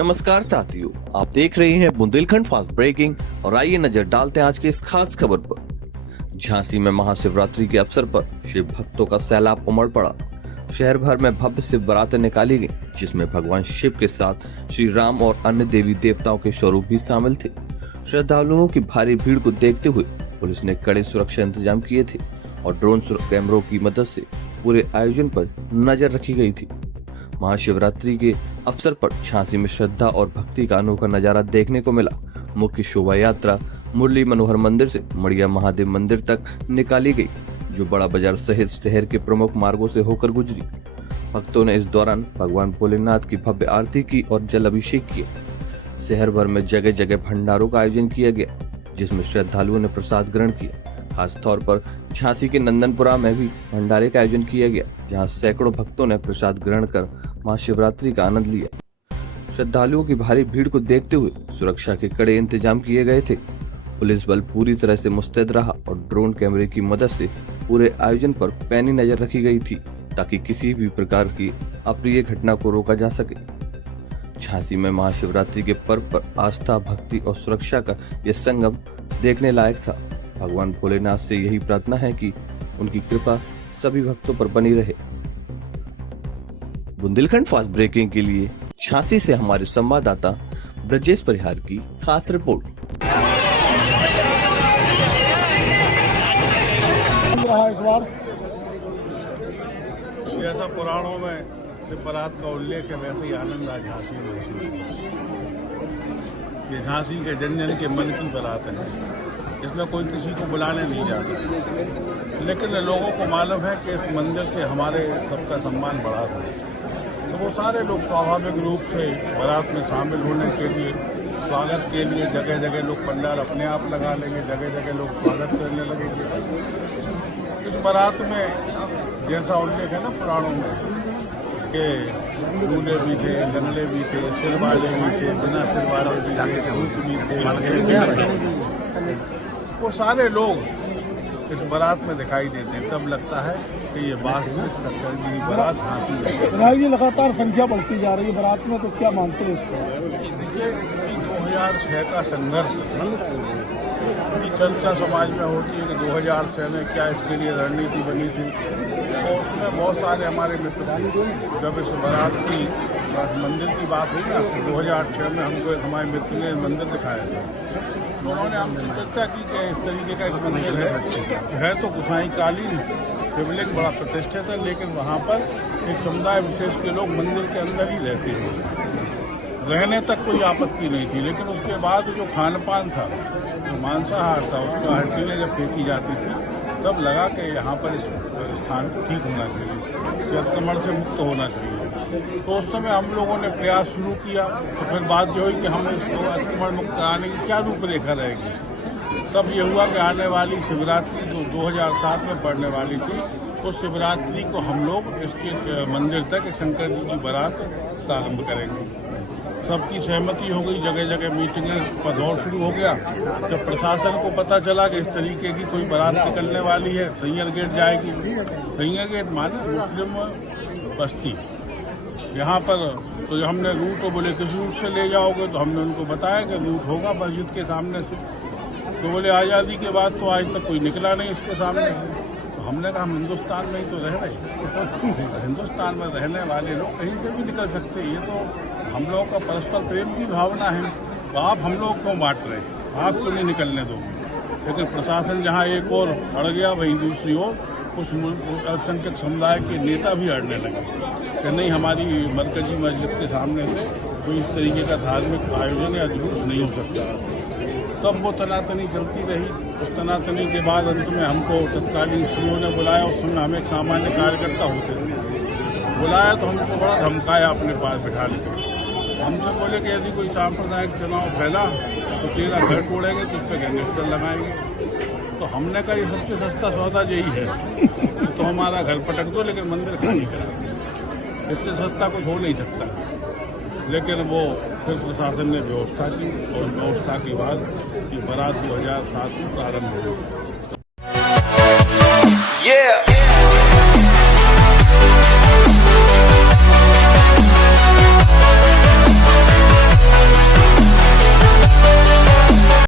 नमस्कार साथियों, आप देख रहे हैं बुंदेलखंड फास्ट ब्रेकिंग और आइए नजर डालते हैं आज की इस खास खबर पर। झांसी में महाशिवरात्रि के अवसर पर शिव भक्तों का सैलाब उमड़ पड़ा। शहर भर में भव्य शिव बारातें निकाली गई, जिसमें भगवान शिव के साथ श्री राम और अन्य देवी देवताओं के स्वरूप भी शामिल थे। श्रद्धालुओं की भारी भीड़ को देखते हुए पुलिस ने कड़े सुरक्षा इंतजाम किए थे और ड्रोन कैमरों की मदद से पूरे आयोजन पर नजर रखी गई थी। महाशिवरात्रि के अवसर पर झांसी में श्रद्धा और भक्ति का अनोखा नजारा देखने को मिला। मुख्य शोभा यात्रा मुरली मनोहर मंदिर से मड़िया महादेव मंदिर तक निकाली गई, जो बड़ा बाजार सहित शहर के प्रमुख मार्गों से होकर गुजरी। भक्तों ने इस दौरान भगवान भोलेनाथ की भव्य आरती की और जल अभिषेक किया। शहर भर में जगह जगह भंडारों का आयोजन किया गया, जिसमें श्रद्धालुओं ने प्रसाद ग्रहण किया। खास तौर पर झांसी के नंदनपुरा में भी भंडारे का आयोजन किया गया, जहां सैकड़ों भक्तों ने प्रसाद ग्रहण कर महाशिवरात्रि का आनंद लिया। श्रद्धालुओं की भारी भीड़ को देखते हुए सुरक्षा के कड़े इंतजाम किए गए थे। पुलिस बल पूरी तरह से मुस्तैद रहा और ड्रोन कैमरे की मदद से पूरे आयोजन पर पैनी नजर रखी गई थी, ताकि किसी भी प्रकार की अप्रिय घटना को रोका जा सके। झांसी में महाशिवरात्रि के पर्व पर आस्था, भक्ति और सुरक्षा का यह संगम देखने लायक था। भगवान भोलेनाथ से यही प्रार्थना है कि उनकी कृपा सभी भक्तों पर बनी रहे। बुंदेलखंड फास्ट ब्रेकिंग के लिए झांसी से हमारे संवाददाता ब्रजेश परिहार की खास रिपोर्ट। जैसा पुराणों में शिव बारात का उल्लेख है, वैसे ही आनंद आज झांसी में। ये झांसी के जन जन के मन की बारात है। इसमें कोई किसी को बुलाने नहीं जाता, लेकिन लोगों को मालूम है कि इस मंदिर से हमारे सबका सम्मान बढ़ा था, तो वो सारे लोग स्वाभाविक रूप से बारात में शामिल होने के लिए, स्वागत के लिए जगह जगह लोग पंडाल अपने आप लगा लेंगे, जगह जगह लोग स्वागत करने लगेंगे। इस बारात में जैसा उल्लेख है ना पुराणों में कि दूल्हे भी थे, गंदे भी थे, सिर वाले भी थे, बिना सिर वाले भी थे, भूत भी थे, वो सारे लोग इस बारात में दिखाई देते हैं। तब लगता है कि ये वास्तविक सत्तर की बारात झांसी है। ये लगातार संख्या बढ़ती जा रही है बारात में, तो क्या मानते हैं इसको? देखिए, 2006 का संघर्ष की चर्चा समाज में होती है कि 2006 में क्या इसके लिए रणनीति बनी थी, तो उसमें बहुत सारे हमारे मित्र थे। जब इस बारात की मंदिर की बात हुई ना, 2006 में हमको हमारे मित्र ने मंदिर दिखाया था। उन्होंने हमसे चर्चा की कि इस तरीके का एक मंदिर है तो गुसाई कालीन शिवलिंग बड़ा प्रतिष्ठित है, लेकिन वहाँ पर एक समुदाय विशेष के लोग मंदिर के अंदर ही रहते हैं। रहने तक कोई आपत्ति नहीं थी, लेकिन उसके बाद जो खान पान था, जो मांसाहार था, उसका हड्डियाँ जब फेंकी जाती थी, तब लगा कि यहाँ पर इस स्थान को ठीक होना चाहिए, अतिक्रमण से मुक्त होना चाहिए। तो उस समय हम लोगों ने प्रयास शुरू किया। तो फिर बात जो हुई कि हम इसको अतिक्रमण मुक्त कराने की क्या रूपरेखा रहेगी। तब ये हुआ कि आने वाली शिवरात्रि जो 2007 में पड़ने वाली थी, उस शिवरात्रि को हम लोग इसके मंदिर तक एक शंकर जी की बारात प्रारंभ करेंगे। सबकी सहमति हो गई, जगह जगह मीटिंगें का दौर शुरू हो गया। जब प्रशासन को पता चला कि इस तरीके की कोई बारात निकलने वाली है, सैयर गेट जाएगी। सैयर गेट माने मुस्लिम बस्ती, यहाँ पर तो हमने रूट, तो बोले किस रूट से ले जाओगे, तो हमने उनको बताया कि रूट होगा मस्जिद के सामने से। तो बोले आज़ादी के बाद तो आज तक कोई निकला नहीं इसके सामने। तो हमने कहा हम हिंदुस्तान में ही तो रह रहे, हिंदुस्तान में रहने वाले लोग कहीं से भी निकल सकते हैं। ये तो हम लोगों का परस्पर प्रेम की भावना है, तो आप हम लोग क्यों बांट रहे, आप क्यों नहीं निकलने दोगे। लेकिन प्रशासन जहाँ एक और अड़ गया, वहीं दूसरी ओर उस अल्पसंख्यक समुदाय के नेता भी अड़ने लगे कि नहीं, हमारी मरकजी मस्जिद के सामने से कोई इस तरीके का धार्मिक आयोजन या जुलूस नहीं हो सकता। तब वो तनातनी चलती रही। उस तनातनी के बाद अंत में हमको तत्कालीन सीओ ने बुलाया। उस समय हम एक सामान्य कार्यकर्ता होते थे। बुलाया तो हमको बड़ा धमकाया अपने पास बिठा लेकर। हमसे बोले कि यदि कोई सांप्रदायिक चुनाव फैला तो तेरा घर तोड़ेंगे, तो उस पर गैंगस्टर लगाएंगे। तो हमने कहा ये सबसे सस्ता सौदा यही है, तो हमारा घर पटक दो, लेकिन मंदिर खाली करा दो। इससे सस्ता कुछ हो नहीं सकता। लेकिन वो फिर प्रशासन ने व्यवस्था की, और व्यवस्था के बाद ये बारात 2007 में प्रारंभ हो गई।